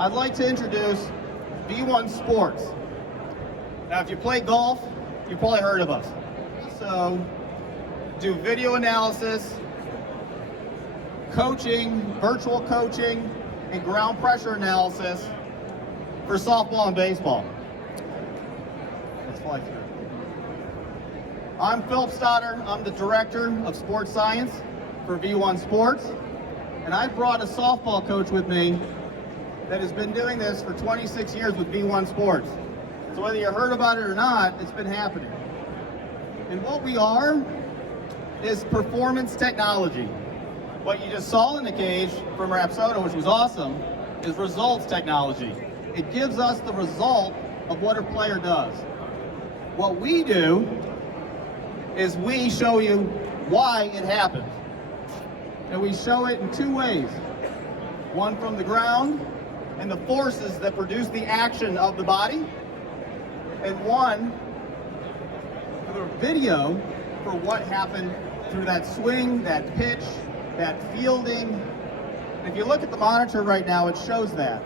I'd like to introduce V1 Sports. Now, if you play golf, you've probably heard of us. So, do video analysis, coaching, virtual coaching, and ground pressure analysis for softball and baseball. Let's fly through. I'm Philip Stotter. I'm the Director of Sports Science for V1 Sports. And I brought a softball coach with me that has been doing this for 26 years with V1 Sports. So whether you heard about it or not, it's been happening. And what we are is performance technology. What you just saw in the cage from Rapsodo, which was awesome, is results technology. It gives us the result of what a player does. What we do is we show you why it happened. And we show it in two ways. One from the ground and the forces that produce the action of the body, and one for the video for what happened through that swing, that pitch, that fielding. If you look at the monitor right now, it shows that.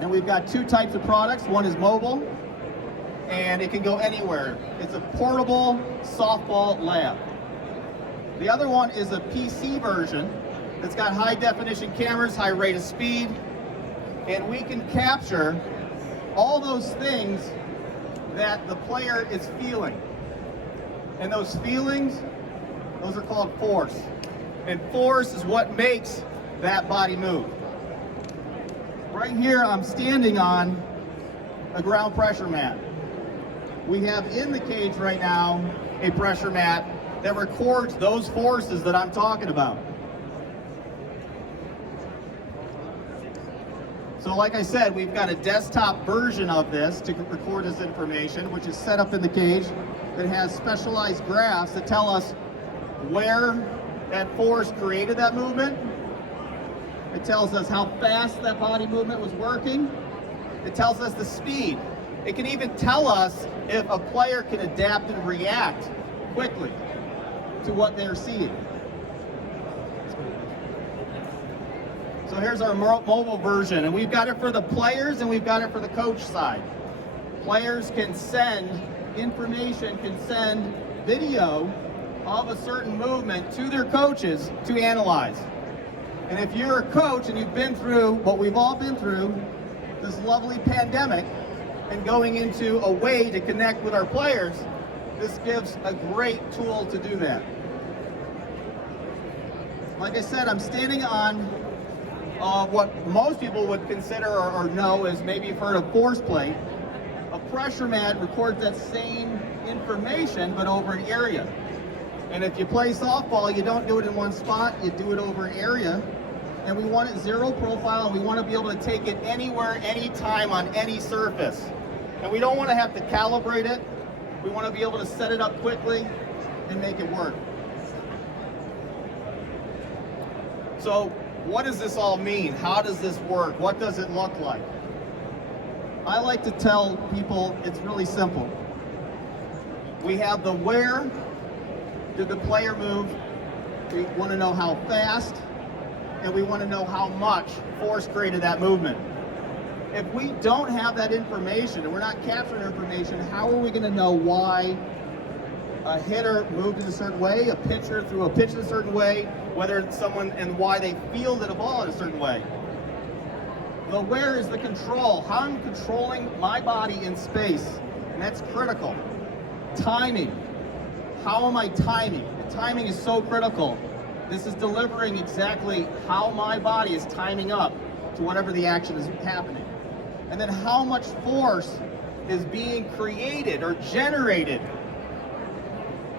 And we've got two types of products. One is mobile, and it can go anywhere. It's a portable softball lab. The other one is a PC version that's got high definition cameras, high rate of speed, and we can capture all those things that the player is feeling. And those feelings, those are called force. And force is what makes that body move. Right here, I'm standing on a ground pressure mat. We have in the cage right now a pressure mat that records those forces that I'm talking about. So like I said, we've got a desktop version of this to record this information, which is set up in the cage that has specialized graphs that tell us where that force created that movement. It tells us how fast that body movement was working. It tells us the speed. It can even tell us if a player can adapt and react quickly to what they're seeing. So here's our mobile version, and we've got it for the players and we've got it for the coach side. Players can send information, can send video of a certain movement to their coaches to analyze. And if you're a coach and you've been through what we've all been through, this lovely pandemic, and going into a way to connect with our players, this gives a great tool to do that. Like I said, I'm standing on what most people would consider or know as maybe you've heard of force plate. A pressure mat records that same information but over an area. And if you play softball, you don't do it in one spot, you do it over an area. And we want it zero profile, and we want to be able to take it anywhere, anytime, on any surface. And we don't want to have to calibrate it. We want to be able to set it up quickly and make it work. So what does this all mean? How does this work? What does it look like? I like to tell people it's really simple. We have the where did the player move. We want to know how fast, and we want to know how much force created that movement. If we don't have that information and we're not capturing information, how are we going to know why a hitter moved in a certain way, a pitcher threw a pitch in a certain way, whether it's someone, and why they fielded a ball in a certain way? The where is the control, how I'm controlling my body in space, and that's critical. Timing, how am I timing? The timing is so critical. This is delivering exactly how my body is timing up to whatever the action is happening. And then how much force is being created or generated.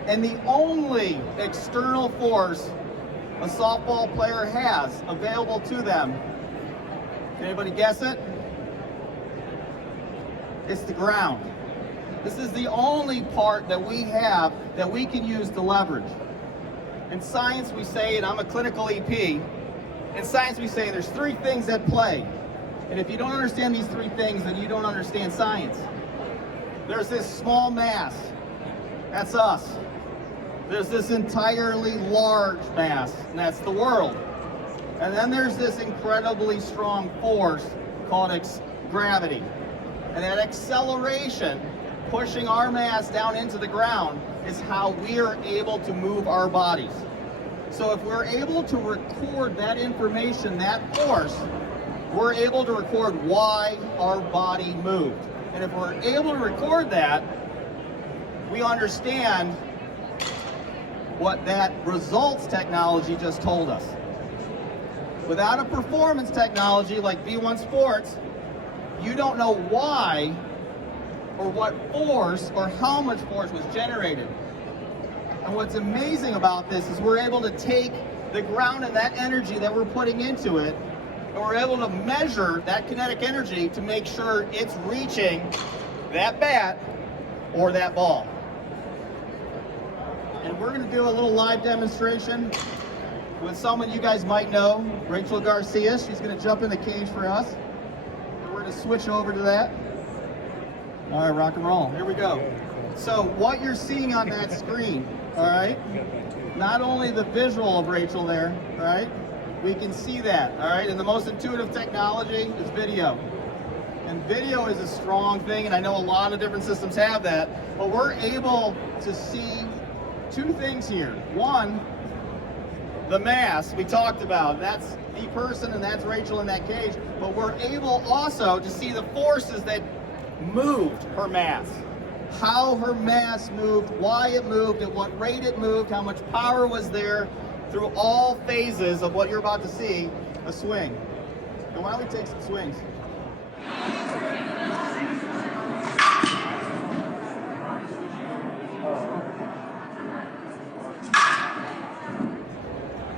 And the only external force a softball player has available to them, can anybody guess it? It's the ground. This is the only part that we have that we can use to leverage. In science we say, and I'm a clinical EP, in science we say there's three things at play. And if you don't understand these three things, then you don't understand science. There's this small mass, that's us. There's this entirely large mass, and that's the world. And then there's this incredibly strong force called gravity. And that acceleration, pushing our mass down into the ground, is how we are able to move our bodies. So if we're able to record that information, that force, we're able to record why our body moved. And if we're able to record that, we understand what that results technology just told us. Without a performance technology like V1 Sports, you don't know why or what force or how much force was generated. And what's amazing about this is we're able to take the ground and that energy that we're putting into it, and we're able to measure that kinetic energy to make sure it's reaching that bat or that ball. And we're going to do a little live demonstration with someone you guys might know, Rachel Garcia. She's going to jump in the cage for us. We're going to switch over to that. All right, rock and roll. Here we go. So what you're seeing on that screen, all right, not only the visual of Rachel there, all right, we can see that, all right, and the most intuitive technology is video. And video is a strong thing, and I know a lot of different systems have that, but we're able to see two things here. One, the mass we talked about, that's the person and that's Rachel in that cage, but we're able also to see the forces that moved her mass. How her mass moved, why it moved, at what rate it moved, how much power was there through all phases of what you're about to see, a swing. And why don't we take some swings?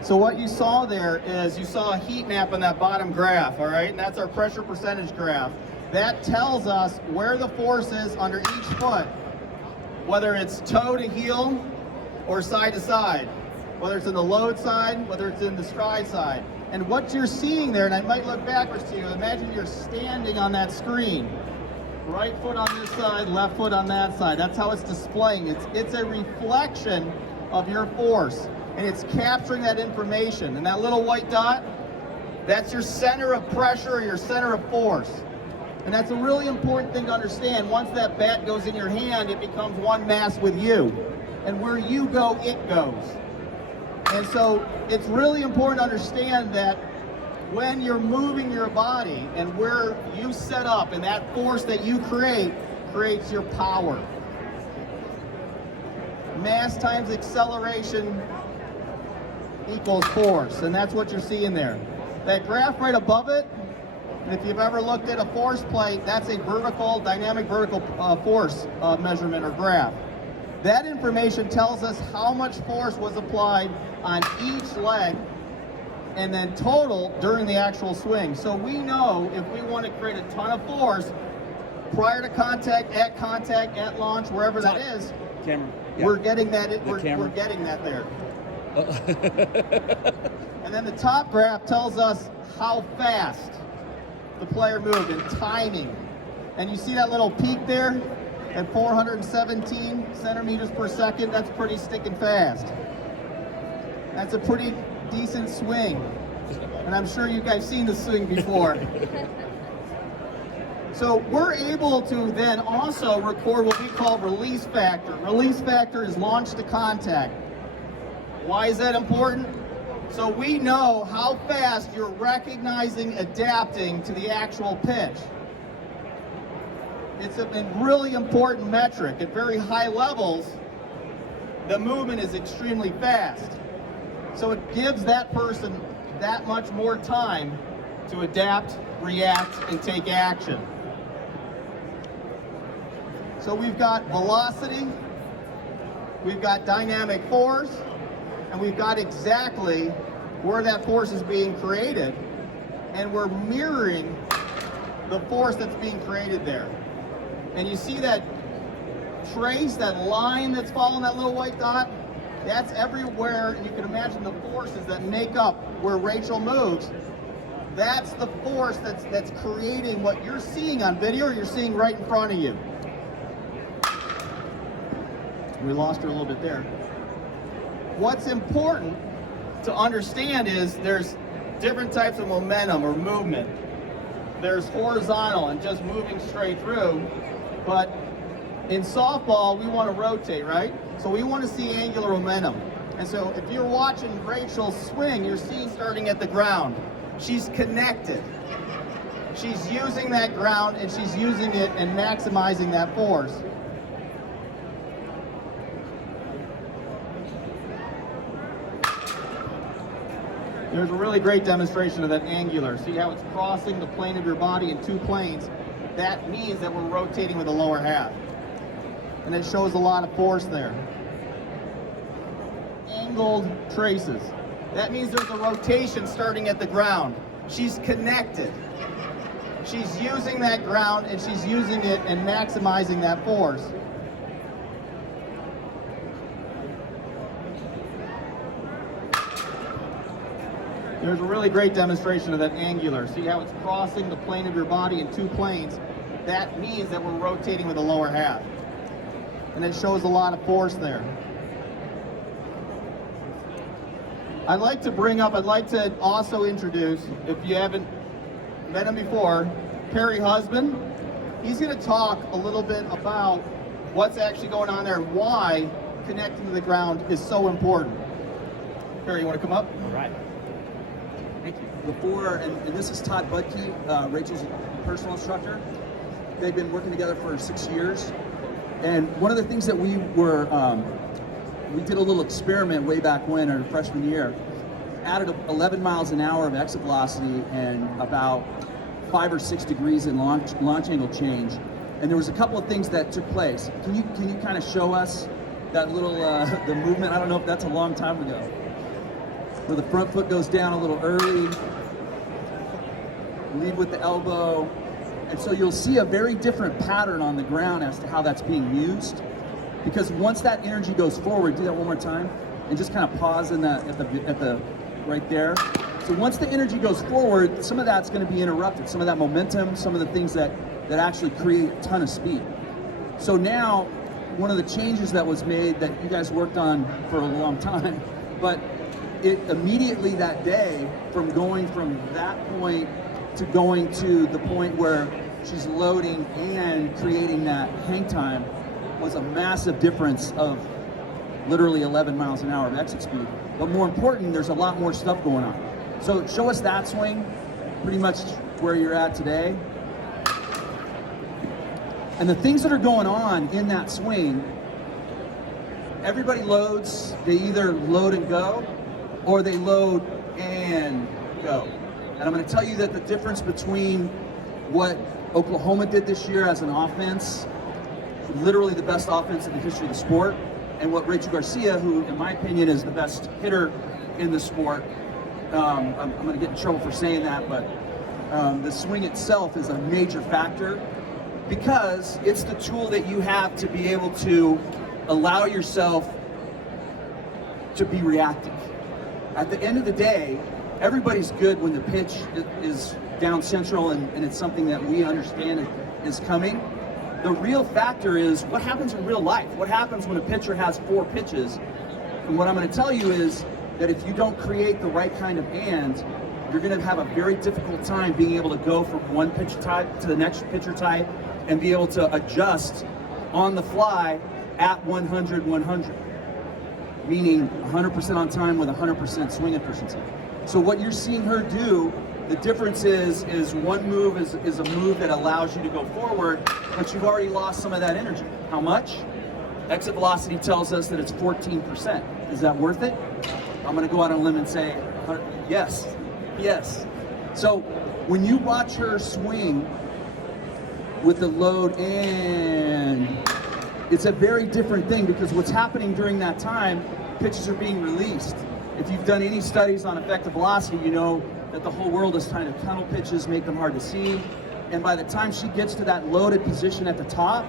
So what you saw there is you saw a heat map on that bottom graph, all right? And that's our pressure percentage graph. That tells us where the force is under each foot, whether it's toe to heel or side to side, whether it's in the load side, whether it's in the stride side. And what you're seeing there, and I might look backwards to you, imagine you're standing on that screen. Right foot on this side, left foot on that side. That's how it's displaying. It's a reflection of your force, and it's capturing that information. And that little white dot, that's your center of pressure or your center of force. And that's a really important thing to understand. Once that bat goes in your hand, it becomes one mass with you. And where you go, it goes. And so it's really important to understand that when you're moving your body and where you set up and that force that you create creates your power. Mass times acceleration equals force, and that's what you're seeing there. That graph right above it, and if you've ever looked at a force plate, that's a vertical, dynamic vertical force measurement or graph. That information tells us how much force was applied on each leg and then total during the actual swing. So we know if we want to create a ton of force prior to contact, at launch, wherever that is, camera. Yeah. We're getting that. We're getting that there. And then the top graph tells us how fast the player moved and timing. And you see that little peak there at 417 centimeters per second? That's pretty sticking fast. That's a pretty decent swing. And I'm sure you guys seen the swing before. So we're able to then also record what we call release factor. Release factor is launch to contact. Why is that important? So we know how fast you're recognizing, adapting to the actual pitch. It's a really important metric. At very high levels, the movement is extremely fast. So it gives that person that much more time to adapt, react, and take action. So we've got velocity, we've got dynamic force, and we've got exactly where that force is being created, and we're mirroring the force that's being created there. And you see that trace, that line that's following that little white dot? That's everywhere, and you can imagine the forces that make up where Rachel moves. That's the force that's creating what you're seeing on video or you're seeing right in front of you. We lost her a little bit there. What's important to understand is there's different types of momentum or movement. There's horizontal and just moving straight through, but in softball, we want to rotate, right? So we want to see angular momentum. And so if you're watching Rachel swing, you're seeing starting at the ground. She's connected. She's using that ground and she's using it and maximizing that force. There's a really great demonstration of that angular. See how it's crossing the plane of your body in two planes? That means that we're rotating with the lower half. And it shows a lot of force there. Angled traces. That means there's a rotation starting at the ground. She's connected. She's using that ground and she's using it and maximizing that force. There's a really great demonstration of that angular. See how it's crossing the plane of your body in two planes? That means that we're rotating with the lower half. And it shows a lot of force there. I'd like to also introduce, if you haven't met him before, Perry Husband. He's going to talk a little bit about what's actually going on there and why connecting to the ground is so important. Perry, you want to come up? All right. Thank you. And this is Todd Butke, Rachel's personal instructor. They've been working together for 6 years. And one of the things that we did a little experiment way back when, our freshman year, added 11 miles an hour of exit velocity and about 5 or 6 degrees in launch angle change. And there was a couple of things that took place. Can you kind of show us that little, the movement? I don't know if that's a long time ago. Where the front foot goes down a little early, lead with the elbow. And so you'll see a very different pattern on the ground as to how that's being used. Because once that energy goes forward, do that one more time, and just kind of pause in that at the right there. So once the energy goes forward, some of that's going to be interrupted. Some of that momentum, some of the things that actually create a ton of speed. So now, one of the changes that was made that you guys worked on for a long time, but it immediately that day, from going from that point to going to the point where she's loading and creating that hang time, was a massive difference of literally 11 miles an hour of exit speed. But more important, there's a lot more stuff going on. So show us that swing, pretty much where you're at today. And the things that are going on in that swing, everybody loads, they either load and go, or they load and go. And I'm going to tell you that the difference between what Oklahoma did this year as an offense, literally the best offense in the history of the sport, and what Rachel Garcia, who in my opinion is the best hitter in the sport, I'm going to get in trouble for saying that, but the swing itself is a major factor because it's the tool that you have to be able to allow yourself to be reactive. At the end of the day, everybody's good when the pitch is down central and it's something that we understand is coming. The real factor is what happens in real life. What happens when a pitcher has 4 pitches? And what I'm going to tell you is that if you don't create the right kind of hand, you're going to have a very difficult time being able to go from one pitcher type to the next pitcher type and be able to adjust on the fly at 100-100. Meaning 100% on time with 100% swing efficiency. So what you're seeing her do, the difference is one move is a move that allows you to go forward, but you've already lost some of that energy. How much? Exit velocity tells us that it's 14%. Is that worth it? I'm going to go out on a limb and say yes, yes. So when you watch her swing with the load and it's a very different thing because what's happening during that time, pitches are being released. If you've done any studies on effective velocity, you know that the whole world is trying to tunnel pitches, make them hard to see. And by the time she gets to that loaded position at the top,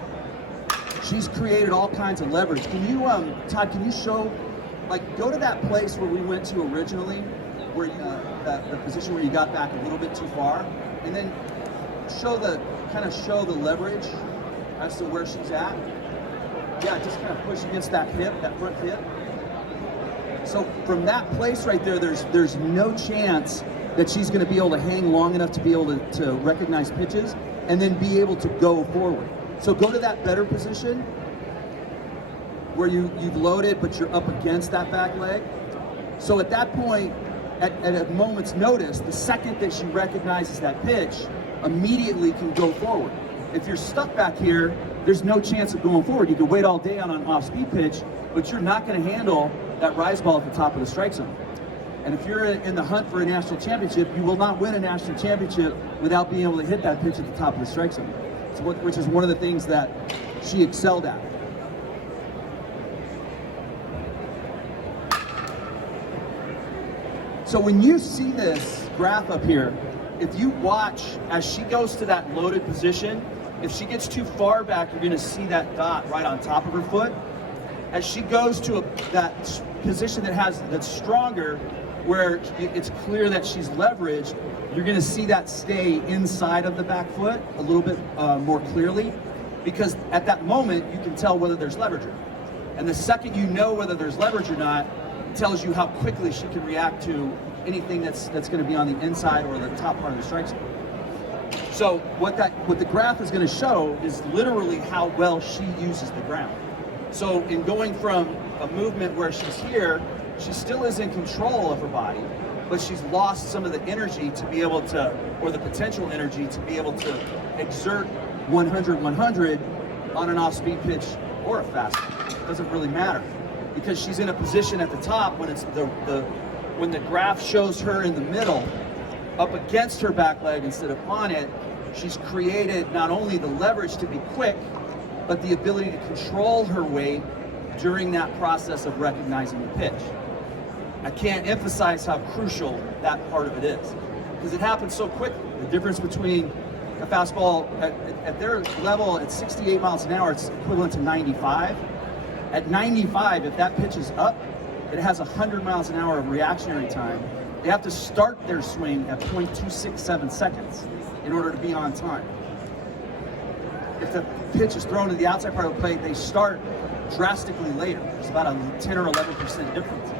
she's created all kinds of leverage. Can you, Todd, can you show, like, go to that place where we went to originally, where you, the position where you got back a little bit too far, and then kind of show the leverage as to where she's at. Yeah, just kind of push against that hip, that front hip. So from that place right there, there's no chance that she's going to be able to hang long enough to be able to recognize pitches and then be able to go forward. So go to that better position where you've loaded, but you're up against that back leg. So at that point, at a moment's notice, the second that she recognizes that pitch, immediately can go forward. If you're stuck back here, there's no chance of going forward. You can wait all day on an off-speed pitch, but you're not going to handle that rise ball at the top of the strike zone. And if you're in the hunt for a national championship, you will not win a national championship without being able to hit that pitch at the top of the strike zone, which is one of the things that she excelled at. So when you see this graph up here, if you watch as she goes to that loaded position, if she gets too far back, you're going to see that dot right on top of her foot. As she goes to that position that's stronger, where it's clear that she's leveraged, you're going to see that stay inside of the back foot a little bit more clearly, because at that moment you can tell whether there's leverage or not. And the second you know whether there's leverage or not, it tells you how quickly she can react to anything that's going to be on the inside or the top part of the strike zone. So what the graph is going to show is literally how well she uses the ground. So in going from a movement where she's here, she still is in control of her body, but she's lost some of the energy to be able to, or the potential energy to be able to exert 100-100 on an off-speed pitch or a fastball. It doesn't really matter, because she's in a position at the top when it's when the graph shows her in the middle, up against her back leg instead of on it. She's created not only the leverage to be quick, but the ability to control her weight during that process of recognizing the pitch. I can't emphasize how crucial that part of it is, because it happens so quickly. The difference between a fastball at their level at 68 miles an hour, it's equivalent to 95. At 95, if that pitch is up, it has 100 miles an hour of reactionary time. They have to start their swing at 0.267 seconds in order to be on time. If the pitch is thrown to the outside part of the plate, they start drastically later. It's about a 10 or 11% difference.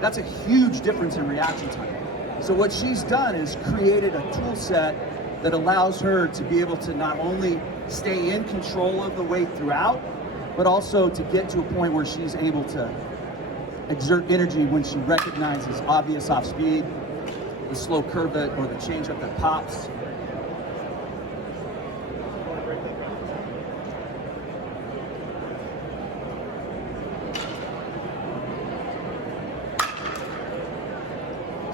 That's a huge difference in reaction time. So what she's done is created a tool set that allows her to be able to not only stay in control of the weight throughout, but also to get to a point where she's able to exert energy when she recognizes obvious off speed, the slow curve that, or the changeup that pops.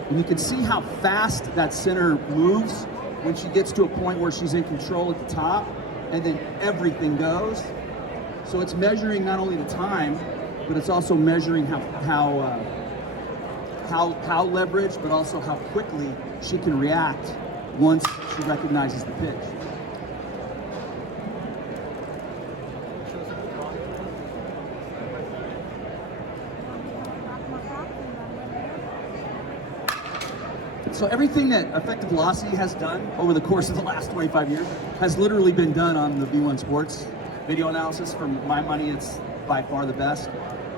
And you can see how fast that center moves when she gets to a point where she's in control at the top, and then everything goes. So it's measuring not only the time, but it's also measuring how leveraged, but also how quickly she can react once she recognizes the pitch. So everything that Effective Velocity has done over the course of the last 25 years has literally been done on the V1 Sports video analysis. For my money, it's by far the best.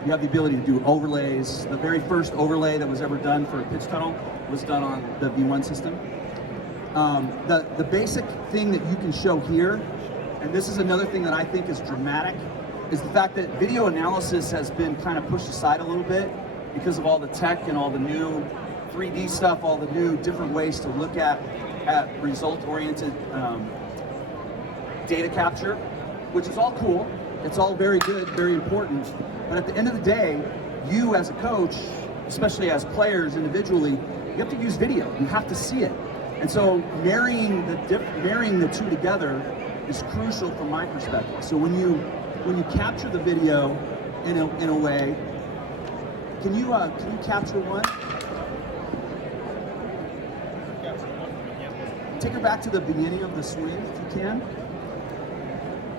You have the ability to do overlays. The very first overlay that was ever done for a pitch tunnel was done on the V1 system. The basic thing that you can show here, and this is another thing that I think is dramatic, is the fact that video analysis has been kind of pushed aside a little bit because of all the tech and all the new 3D stuff, all the new different ways to look at result-oriented data capture, which is all cool. It's all very good, very important. But at the end of the day, you as a coach, especially as players individually, you have to use video. You have to see it. And so marrying the two together is crucial from my perspective. So when you capture the video in a way, can you capture one? Take her back to the beginning of the swing if you can,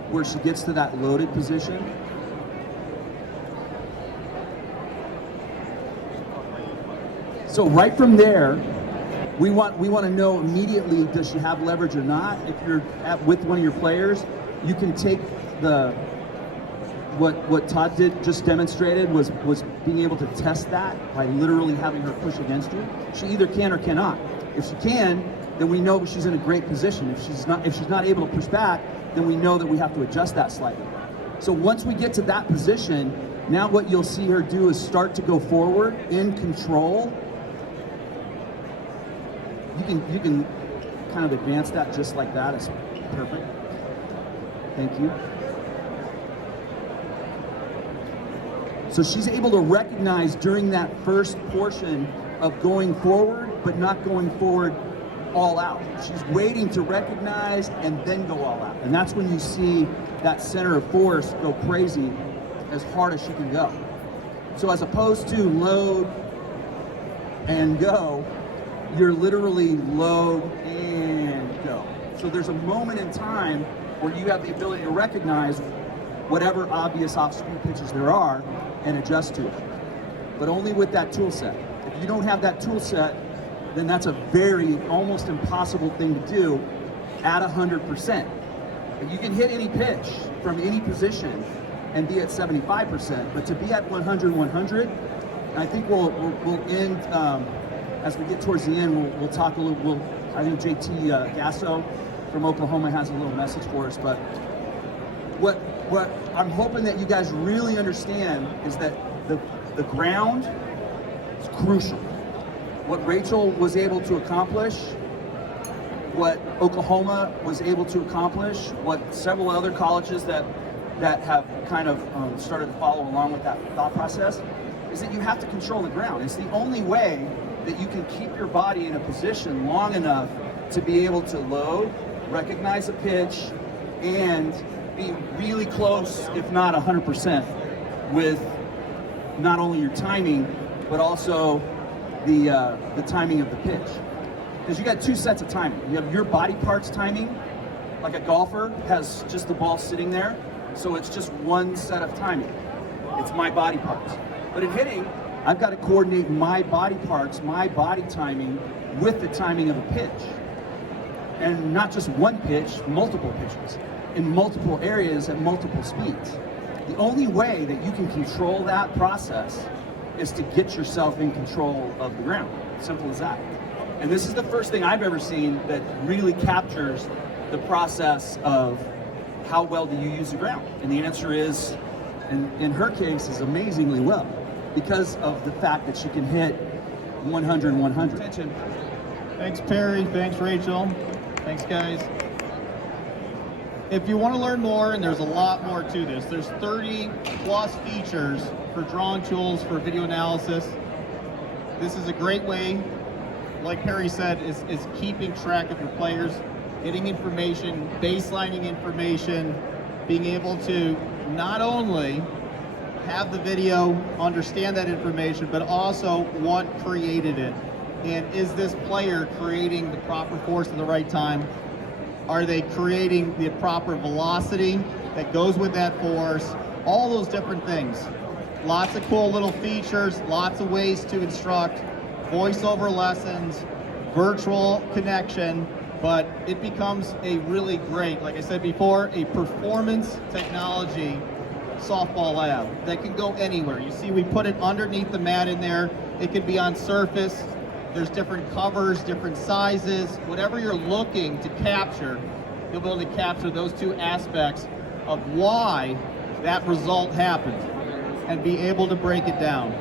where she gets to that loaded position. So right from there, we want to know immediately, does she have leverage or not? If you're with one of your players, you can take what Todd just demonstrated was being able to test that by literally having her push against you. She either can or cannot. If she can, then we know she's in a great position. If she's not able to push back, then we know that we have to adjust that slightly. So once we get to that position, now what you'll see her do is start to go forward in control. You can kind of advance that just like that. It's perfect. Thank you. So she's able to recognize during that first portion of going forward, but not going forward all out. She's waiting to recognize and then go all out. And that's when you see that center of force go crazy as hard as she can go. So as opposed to load and go, you're literally load and go. So there's a moment in time where you have the ability to recognize whatever obvious off-speed pitches there are and adjust to it. But only with that tool set. If you don't have that tool set, then that's a very, almost impossible thing to do at 100%. You can hit any pitch from any position and be at 75%, but to be at 100, I think we'll end, as we get towards the end, we'll talk a little, I think JT Gasso from Oklahoma has a little message for us, but what I'm hoping that you guys really understand is that the ground is crucial. What Rachel was able to accomplish, what Oklahoma was able to accomplish, what several other colleges that have kind of started to follow along with that thought process, is that you have to control the ground. It's the only way that you can keep your body in a position long enough to be able to load, recognize a pitch, and be really close, if not 100%, with not only your timing, but also the timing of the pitch. Because you got two sets of timing. You have your body parts timing, like a golfer has just the ball sitting there, so it's just one set of timing. It's my body parts. But in hitting, I've got to coordinate my body parts, my body timing, with the timing of a pitch. And not just one pitch, multiple pitches, in multiple areas at multiple speeds. The only way that you can control that process is to get yourself in control of the ground. Simple as that. And this is the first thing I've ever seen that really captures the process of how well do you use the ground. And the answer is, in her case, is amazingly well, because of the fact that she can hit 100. Attention. Thanks, Perry. Thanks, Rachel. Thanks, guys. If you want to learn more, and there's a lot more to this, there's 30 plus features for drawing tools for video analysis. This is a great way, like Perry said, is keeping track of your players, getting information, baselining information, being able to not only have the video, understand that information, but also what created it. And is this player creating the proper force at the right time? Are they creating the proper velocity that goes with that force? All those different things. Lots of cool little features, lots of ways to instruct, voiceover lessons, virtual connection, but it becomes a really great, like I said before, a performance technology softball lab that can go anywhere. You see we put it underneath the mat in there. It can be on surface. There's different covers, different sizes. Whatever you're looking to capture, you'll be able to capture those two aspects of why that result happened and be able to break it down.